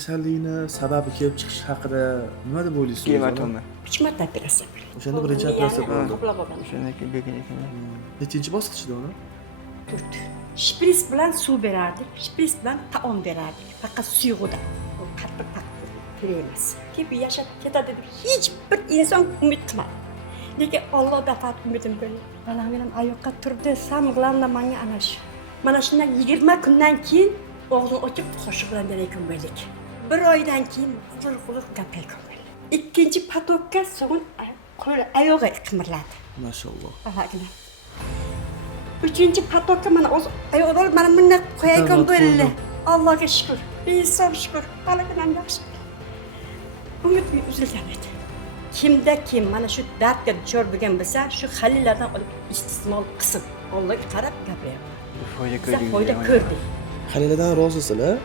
kasallikni sababi kelib chiqishi haqida nima deb o'ylaysiz? Gematoma. 3 marta operatsiya bo'ldi. O'shanda birinchi operatsiya bo'ldi. To'plab olgan. Shundan keyin lekin Nechinchi bosqichda uni? 4. Shpris bilan suv berardik, shpris bilan taom berardik. Faqat suyug'ida. U qattiq kerak emas. Kelib yashab ketadi deb hech bir inson umid qilmadi. Lekin Allohdan faqat umidim bor. Balam oyoqqa turdi, samg'lamda menga ana shu. Mana shundan 20 kundan keyin og'zini ochib qoshiq bilan delaykan bo'ldik. 1 oydan keyin qulq gaplaykan bo'ldi. Ikkinchi patokka so'ng qo'l oyog'i qimirladi. Mashalloh. Ahagina. Uchinchi patokka mana o'z oyoqlar mana bunday qo'yaykan bo'ldi. Allohga shukr. Behisob shukr. Halaginam yaxshi. Umid uzilgan edi. Kimda kim mana shu dardga duchor bo'lgan bo'lsa, shu halillardan olib istismol qilib, Allohga qarab gapiryapti. foyda Biz ko'rdingiz. foyda ko'rdik. Haliladan rozisizlar?